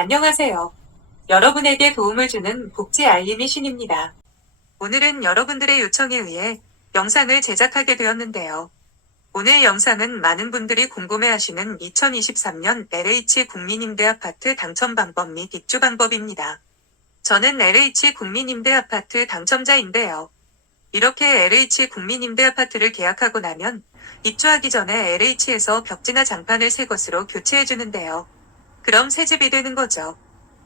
안녕하세요. 여러분에게 도움을 주는 복지 알림이 신입니다. 오늘은 여러분들의 요청에 의해 영상을 제작하게 되었는데요. 오늘 영상은 많은 분들이 궁금해하시는 2023년 LH 국민임대아파트 당첨 방법 및 입주 방법입니다. 저는 LH 국민임대아파트 당첨자인데요. 이렇게 LH 국민임대아파트를 계약하고 나면 입주하기 전에 LH에서 벽지나 장판을 새 것으로 교체해 주는데요. 그럼 새 집이 되는 거죠.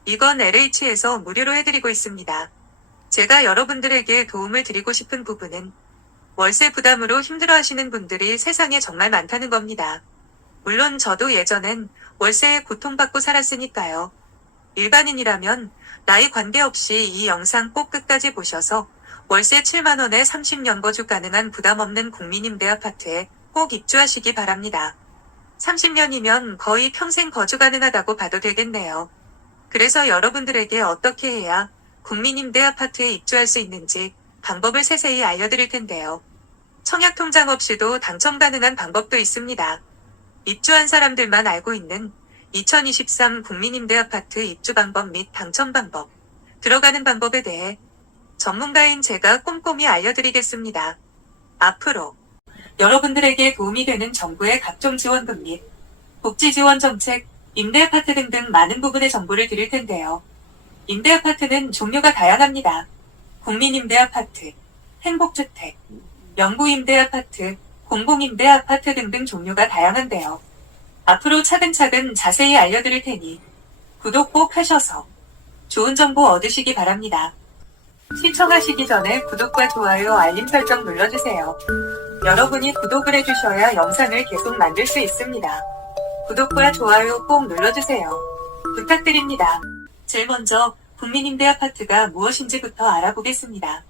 이건 LH에서 무료로 해드리고 있습니다. 제가 여러분들에게 도움을 드리고 싶은 부분은 월세 부담으로 힘들어하시는 분들이 세상에 정말 많다는 겁니다. 물론 저도 예전엔 월세에 고통받고 살았으니까요. 일반인이라면 나이 관계없이 이 영상 꼭 끝까지 보셔서 월세 7만원에 30년 거주 가능한 부담 없는 국민임대아파트에 꼭 입주하시기 바랍니다. 30년이면 거의 평생 거주 가능하다고 봐도 되겠네요. 그래서 여러분들에게 어떻게 해야 국민임대아파트에 입주할 수 있는지 방법을 세세히 알려드릴 텐데요. 청약통장 없이도 당첨 가능한 방법도 있습니다. 입주한 사람들만 알고 있는 2023 국민임대아파트 입주 방법 및 당첨 방법, 들어가는 방법에 대해 전문가인 제가 꼼꼼히 알려드리겠습니다. 앞으로 여러분들에게 도움이 되는 정부의 각종 지원금 및 복지 지원 정책, 임대아파트 등등 많은 부분의 정보를 드릴 텐데요. 임대아파트는 종류가 다양합니다. 국민임대아파트, 행복주택, 영구임대아파트, 공공임대아파트 등등 종류가 다양한데요. 앞으로 차근차근 자세히 알려드릴 테니 구독 꼭 하셔서 좋은 정보 얻으시기 바랍니다. 시청하시기 전에 구독과 좋아요, 알림 설정 눌러주세요. 여러분이 구독을 해주셔야 영상을 계속 만들 수 있습니다. 구독과 좋아요 꼭 눌러주세요. 부탁드립니다. 제일 먼저 국민임대아파트가 무엇인지부터 알아보겠습니다.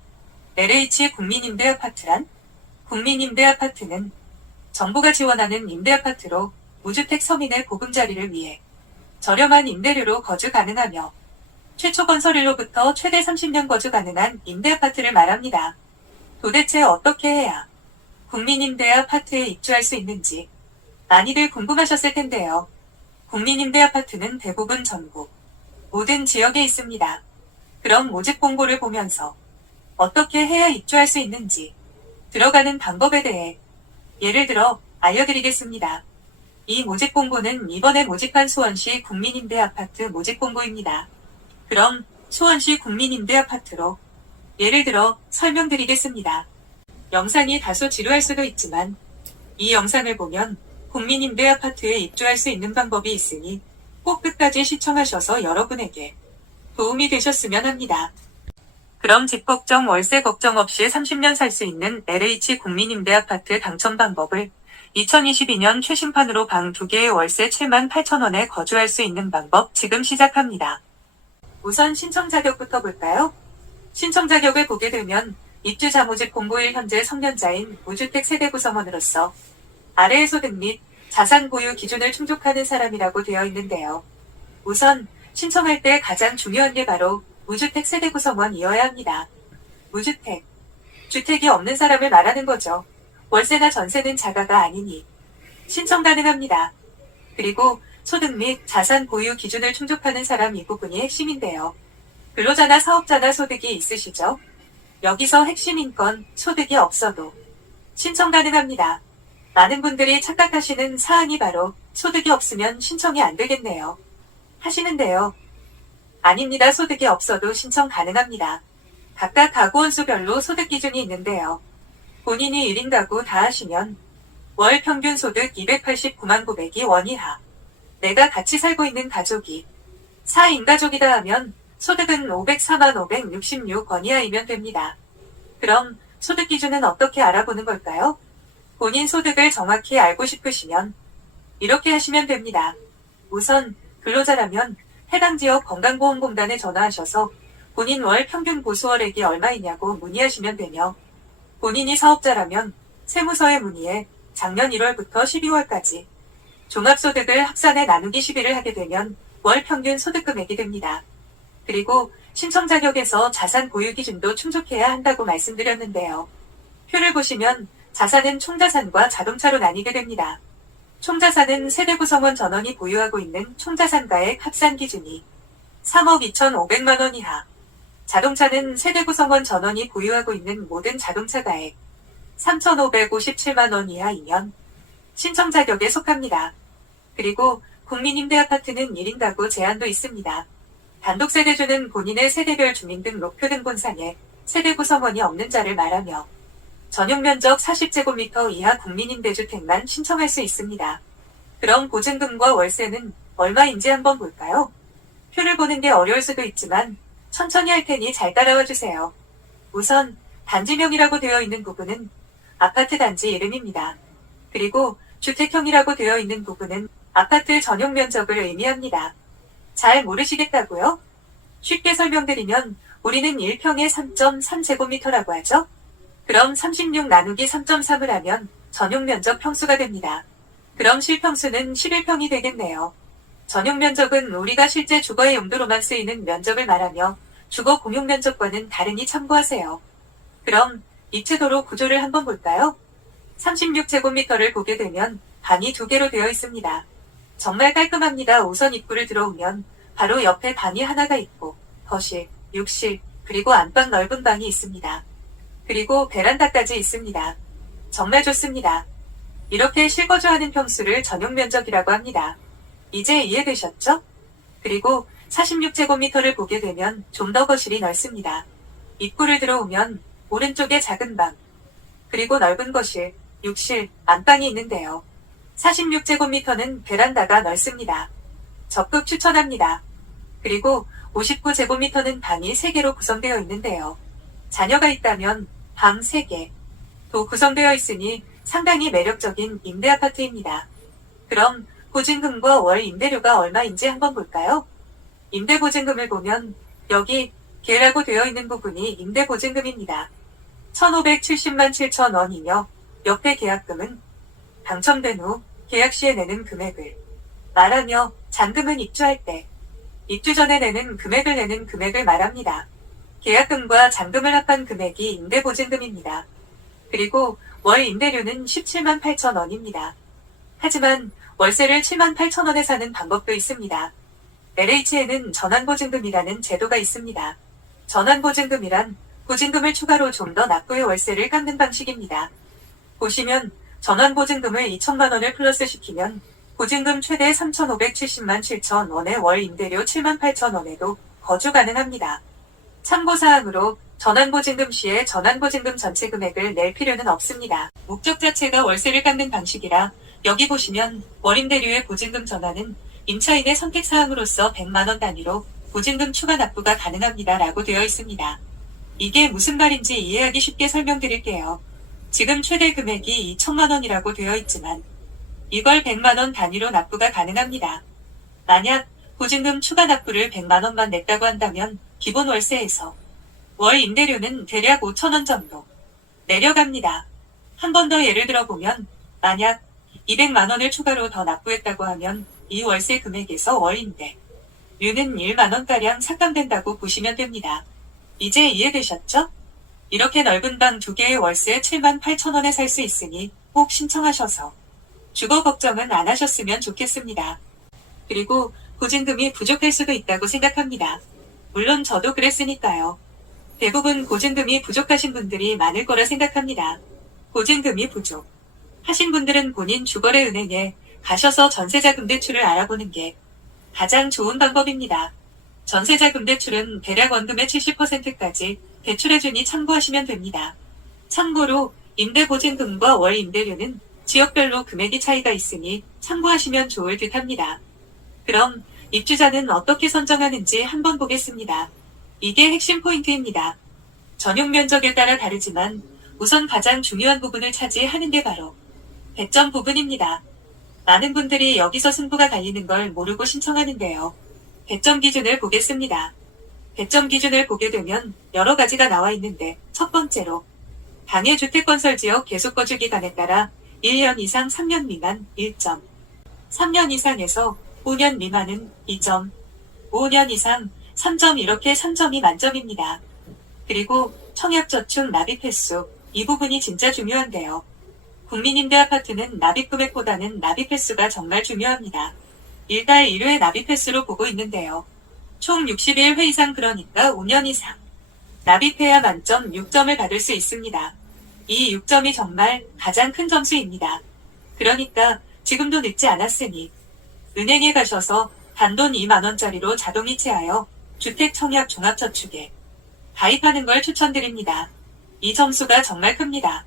LH 국민임대아파트란? 국민임대아파트는 정부가 지원하는 임대아파트로 무주택 서민의 보금자리를 위해 저렴한 임대료로 거주 가능하며 최초 건설일로부터 최대 30년 거주 가능한 임대아파트를 말합니다. 도대체 어떻게 해야 국민임대아파트에 입주할 수 있는지 많이들 궁금하셨을 텐데요. 국민임대아파트는 대부분 전국 모든 지역에 있습니다. 그럼 모집 공고를 보면서 어떻게 해야 입주할 수 있는지 들어가는 방법에 대해 예를 들어 알려드리겠습니다. 이 모집 공고는 이번에 모집한 수원시 국민임대아파트 모집 공고입니다. 그럼 수원시 국민임대아파트로 예를 들어 설명드리겠습니다. 영상이 다소 지루할 수도 있지만 이 영상을 보면 국민임대아파트에 입주할 수 있는 방법이 있으니 꼭 끝까지 시청하셔서 여러분에게 도움이 되셨으면 합니다. 그럼 집 걱정, 월세 걱정 없이 30년 살 수 있는 LH 국민임대아파트 당첨 방법을 2022년 최신판으로 방 2개의 월세 78,000원에 거주할 수 있는 방법 지금 시작합니다. 우선 신청 자격부터 볼까요? 신청 자격을 보게 되면 입주자 모집 공고일 현재 성년자인 무주택 세대 구성원으로서 아래의 소득 및 자산 보유 기준을 충족하는 사람이라고 되어 있는데요. 우선 신청할 때 가장 중요한 게 바로 무주택 세대 구성원이어야 합니다. 무주택, 주택이 없는 사람을 말하는 거죠. 월세나 전세는 자가가 아니니 신청 가능합니다. 그리고 소득 및 자산 보유 기준을 충족하는 사람 이 부분이 핵심인데요. 근로자나 사업자나 소득이 있으시죠? 여기서 핵심인 건 소득이 없어도 신청 가능합니다. 많은 분들이 착각하시는 사안이 바로 소득이 없으면 신청이 안 되겠네요. 하시는데요. 아닙니다. 소득이 없어도 신청 가능합니다. 각각 가구 원수별로 소득 기준이 있는데요. 본인이 1인 가구 다 하시면 월 평균 소득 289만 900이 원 이하, 내가 같이 살고 있는 가족이 4인 가족이다 하면 소득은 504만 566원 이하이면 됩니다. 그럼 소득 기준은 어떻게 알아보는 걸까요? 본인 소득을 정확히 알고 싶으시면 이렇게 하시면 됩니다. 우선 근로자라면 해당 지역 건강보험공단에 전화하셔서 본인 월 평균 보수월액이 얼마이냐고 문의하시면 되며, 본인이 사업자라면 세무서에 문의해 작년 1월부터 12월까지 종합소득을 합산해 나누기 12를 하게 되면 월 평균 소득 금액이 됩니다. 그리고 신청 자격에서 자산 보유 기준도 충족해야 한다고 말씀드렸는데요. 표를 보시면 자산은 총자산과 자동차로 나뉘게 됩니다. 총자산은 세대 구성원 전원이 보유하고 있는 총자산가액 합산 기준이 3억 2,500만 원 이하. 자동차는 세대 구성원 전원이 보유하고 있는 모든 자동차가액 3,557만 원 이하이면 신청 자격에 속합니다. 그리고 국민임대아파트는 1인 가구 제한도 있습니다. 단독세대주는 본인의 세대별 주민등록표 등본상에 세대 구성원이 없는 자를 말하며 전용면적 40제곱미터 이하 국민임대주택만 신청할 수 있습니다. 그럼 보증금과 월세는 얼마인지 한번 볼까요? 표를 보는 게 어려울 수도 있지만 천천히 할 테니 잘 따라와 주세요. 우선 단지명이라고 되어 있는 부분은 아파트 단지 이름입니다. 그리고 주택형이라고 되어 있는 부분은 아파트 전용 면적을 의미합니다. 잘 모르시겠다고요? 쉽게 설명드리면 우리는 1평에 3.3제곱미터라고 하죠? 그럼 36 나누기 3.3을 하면 전용 면적 평수가 됩니다. 그럼 실평수는 11평이 되겠네요. 전용 면적은 우리가 실제 주거의 용도로만 쓰이는 면적을 말하며 주거 공용 면적과는 다르니 참고하세요. 그럼 입체도로 구조를 한번 볼까요? 36제곱미터를 보게 되면 방이 2개로 되어 있습니다. 정말 깔끔합니다. 우선 입구를 들어오면 바로 옆에 방이 하나가 있고 거실, 욕실, 그리고 안방 넓은 방이 있습니다. 그리고 베란다까지 있습니다. 정말 좋습니다. 이렇게 실거주하는 평수를 전용 면적이라고 합니다. 이제 이해되셨죠? 그리고 46제곱미터를 보게 되면 좀 더 거실이 넓습니다. 입구를 들어오면 오른쪽에 작은 방, 그리고 넓은 거실, 욕실, 안방이 있는데요. 46제곱미터는 베란다가 넓습니다. 적극 추천합니다. 그리고 59제곱미터는 방이 3개로 구성되어 있는데요. 자녀가 있다면 방 3개도 구성되어 있으니 상당히 매력적인 임대아파트입니다. 그럼 보증금과 월 임대료가 얼마인지 한번 볼까요? 임대보증금을 보면 여기 계라고 되어 있는 부분이 임대보증금입니다. 1,570만 7천 원이며 옆에 계약금은 당첨된 후 계약 시에 내는 금액을 말하며 잔금은 입주할 때, 입주 전에 내는 금액을 내는 금액을 말합니다. 계약금과 잔금을 합한 금액이 임대보증금입니다. 그리고 월 임대료는 17만 8천 원입니다. 하지만 월세를 7만 8천 원에 사는 방법도 있습니다. LH에는 전환보증금이라는 제도가 있습니다. 전환보증금이란 보증금을 추가로 좀 더 납부해 월세를 깎는 방식입니다. 보시면 전환보증금을 2천만 원을 플러스 시키면 보증금 최대 3,570만 7천 원에 월 임대료 7만 8천 원에도 거주 가능합니다. 참고사항으로 전환보증금 시에 전환보증금 전체 금액을 낼 필요는 없습니다. 목적 자체가 월세를 깎는 방식이라 여기 보시면 월임대료의 보증금 전환은 임차인의 선택사항으로서 100만 원 단위로 보증금 추가 납부가 가능합니다 라고 되어 있습니다. 이게 무슨 말인지 이해하기 쉽게 설명드릴게요. 지금 최대 금액이 2천만 원이라고 되어 있지만 이걸 100만 원 단위로 납부가 가능합니다. 만약 보증금 추가 납부를 100만 원만 냈다고 한다면 기본 월세에서 월 임대료는 대략 5천 원 정도 내려갑니다. 한 번 더 예를 들어보면 만약 200만 원을 추가로 더 납부했다고 하면 이 월세 금액에서 월 임대료는 1만 원가량 삭감된다고 보시면 됩니다. 이제 이해되셨죠? 이렇게 넓은 방 2개의 월세 7만 8천 원에 살 수 있으니 꼭 신청하셔서 주거 걱정은 안 하셨으면 좋겠습니다. 그리고 보증금이 부족할 수도 있다고 생각합니다. 물론 저도 그랬으니까요. 대부분 보증금이 부족하신 분들이 많을 거라 생각합니다. 보증금이 부족 하신 분들은 본인 주거래 은행에 가셔서 전세자금 대출을 알아보는 게 가장 좋은 방법입니다. 전세자금 대출은 대략 원금의 70%까지 대출해주니 참고하시면 됩니다. 참고로 임대보증금과 월 임대료는 지역별로 금액이 차이가 있으니 참고하시면 좋을 듯 합니다. 그럼 입주자는 어떻게 선정하는지 한번 보겠습니다. 이게 핵심 포인트입니다. 전용 면적에 따라 다르지만 우선 가장 중요한 부분을 차지하는 게 바로 배점 부분입니다. 많은 분들이 여기서 승부가 갈리는 걸 모르고 신청하는데요. 배점 기준을 보겠습니다. 배점 기준을 보게 되면 여러 가지가 나와 있는데 첫 번째로 당해 주택건설지역 계속거주 기간에 따라 1년 이상 3년 미만 1점, 3년 이상에서 5년 미만은 2점, 5년 이상 3점 이렇게 3점이 만점입니다. 그리고 청약저축 납입 횟수 이 부분이 진짜 중요한데요. 국민임대아파트는 납입 금액보다는 납입 횟수가 정말 중요합니다. 일달 1회 납입 횟수로 보고 있는데요. 총 61회 이상 그러니까 5년 이상. 납입해야 만점 6점을 받을 수 있습니다. 이 6점이 정말 가장 큰 점수입니다. 그러니까 지금도 늦지 않았으니 은행에 가셔서 단돈 2만원짜리로 자동이체하여 주택청약 종합저축에 가입하는 걸 추천드립니다. 이 점수가 정말 큽니다.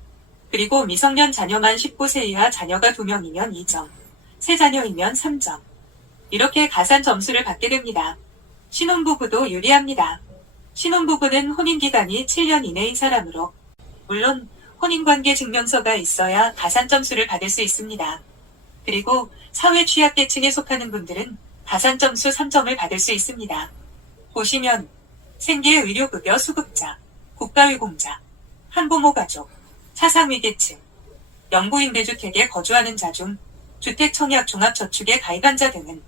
그리고 미성년 자녀만 19세 이하 자녀가 2명이면 2점, 세 자녀이면 3점. 이렇게 가산 점수를 받게 됩니다. 신혼부부도 유리합니다. 신혼부부는 혼인기간이 7년 이내인 사람으로 물론 혼인관계 증명서가 있어야 가산 점수를 받을 수 있습니다. 그리고 사회 취약계층에 속하는 분들은 가산 점수 3점을 받을 수 있습니다. 보시면 생계의료급여 수급자, 국가유공자, 한부모 가족, 차상위계층, 영구임대주택에 거주하는 자 중 주택청약 종합저축에 가입한 자 등은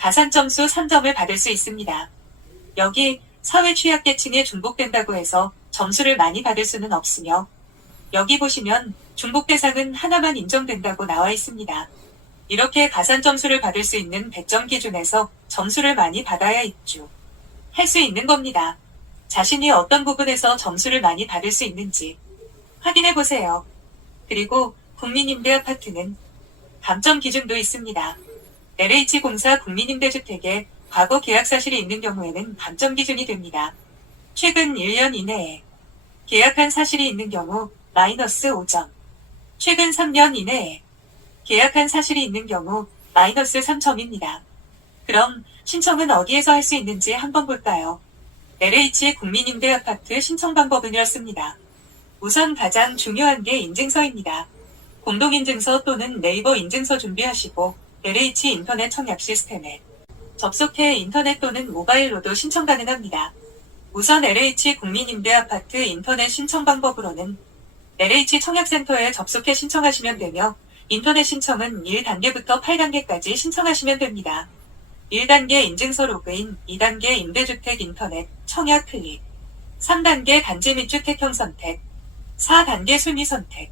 가산 점수 3점을 받을 수 있습니다. 여기 사회 취약계층에 중복된다고 해서 점수를 많이 받을 수는 없으며 여기 보시면 중복 대상은 하나만 인정된다고 나와 있습니다. 이렇게 가산 점수를 받을 수 있는 100점 기준에서 점수를 많이 받아야 입주 할 수 있는 겁니다. 자신이 어떤 부분에서 점수를 많이 받을 수 있는지 확인해 보세요. 그리고 국민임대아파트는 감점 기준도 있습니다. LH공사 국민임대주택에 과거 계약 사실이 있는 경우에는 감점 기준이 됩니다. 최근 1년 이내에 계약한 사실이 있는 경우 마이너스 5점, 최근 3년 이내에 계약한 사실이 있는 경우 마이너스 3점입니다. 그럼 신청은 어디에서 할 수 있는지 한번 볼까요? LH 국민임대아파트 신청 방법은 이렇습니다. 우선 가장 중요한 게 인증서입니다. 공동인증서 또는 네이버 인증서 준비하시고 LH 인터넷 청약 시스템에 접속해 인터넷 또는 모바일로도 신청 가능합니다. 우선 LH 국민임대아파트 인터넷 신청 방법으로는 LH 청약센터에 접속해 신청하시면 되며 인터넷 신청은 1단계부터 8단계까지 신청하시면 됩니다. 1단계 인증서 로그인, 2단계 임대주택 인터넷 청약 클릭, 3단계 단지 및 주택형 선택, 4단계 순위 선택,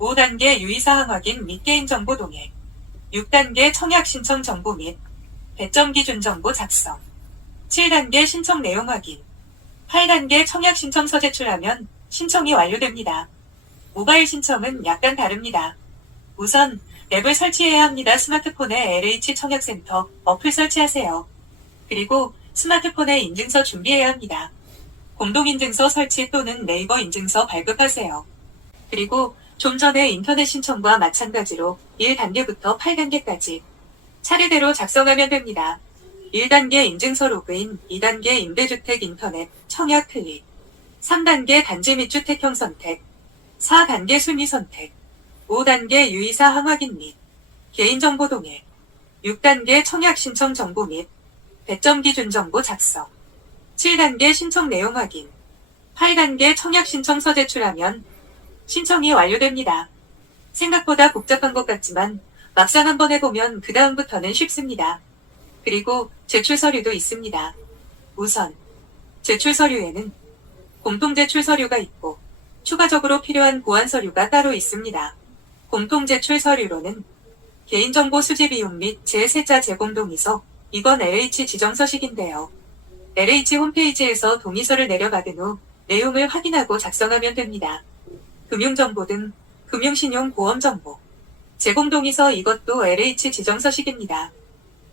5단계 유의사항 확인 및 개인정보 동의, 6단계 청약 신청 정보 및 배점 기준 정보 작성, 7단계 신청 내용 확인, 8단계 청약 신청서 제출하면 신청이 완료됩니다. 모바일 신청은 약간 다릅니다. 우선 앱을 설치해야 합니다. 스마트폰에 LH 청약센터 어플 설치하세요. 그리고 스마트폰에 인증서 준비해야 합니다. 공동인증서 설치 또는 네이버 인증서 발급하세요. 그리고 좀 전에 인터넷 신청과 마찬가지로 1단계부터 8단계까지 차례대로 작성하면 됩니다. 1단계 인증서 로그인, 2단계 임대주택 인터넷 청약 클릭, 3단계 단지 및 주택형 선택, 4단계 순위 선택, 5단계 유의사항 확인 및 개인정보 동의, 6단계 청약 신청 정보 및 배점 기준 정보 작성, 7단계 신청 내용 확인, 8단계 청약 신청서 제출하면 신청이 완료됩니다. 생각보다 복잡한 것 같지만 막상 한번 해보면 그 다음부터는 쉽습니다. 그리고 제출 서류도 있습니다. 우선 제출 서류에는 공통 제출 서류가 있고 추가적으로 필요한 보완 서류가 따로 있습니다. 공통 제출 서류로는 개인정보 수집 비용 및 제3자 제공동의서, 이건 LH 지정서식인데요. LH 홈페이지에서 동의서를 내려받은 후 내용을 확인하고 작성하면 됩니다. 금융정보 등 금융신용보험정보, 제공동의서, 이것도 LH 지정서식입니다.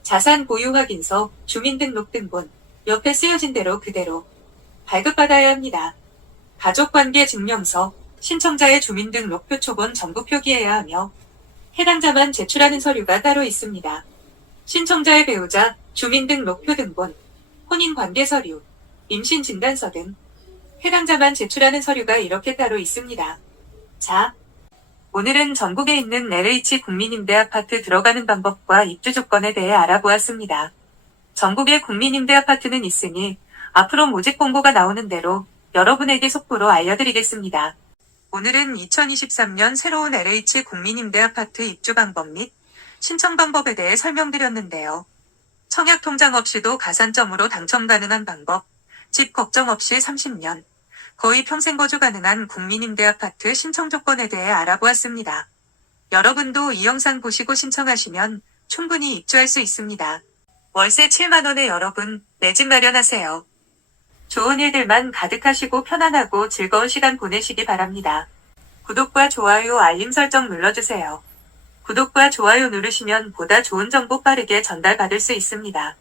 자산 보유 확인서, 주민등록등본, 옆에 쓰여진 대로 그대로 발급받아야 합니다. 가족관계 증명서, 신청자의 주민등록 표초본 전부 표기해야 하며 해당자만 제출하는 서류가 따로 있습니다. 신청자의 배우자, 주민등록표 등본, 혼인관계 서류, 임신진단서 등 해당자만 제출하는 서류가 이렇게 따로 있습니다. 자, 오늘은 전국에 있는 LH 국민임대아파트 들어가는 방법과 입주 조건에 대해 알아보았습니다. 전국에 국민임대아파트는 있으니 앞으로 모집 공고가 나오는 대로 여러분에게 속보로 알려드리겠습니다. 오늘은 2023년 새로운 LH 국민임대아파트 입주 방법 및 신청 방법에 대해 설명드렸는데요. 청약 통장 없이도 가산점으로 당첨 가능한 방법, 집 걱정 없이 30년, 거의 평생 거주 가능한 국민임대아파트 신청 조건에 대해 알아보았습니다. 여러분도 이 영상 보시고 신청하시면 충분히 입주할 수 있습니다. 월세 7만원에 여러분 내 집 마련하세요. 좋은 일들만 가득하시고 편안하고 즐거운 시간 보내시기 바랍니다. 구독과 좋아요, 알림 설정 눌러주세요. 구독과 좋아요 누르시면 보다 좋은 정보 빠르게 전달받을 수 있습니다.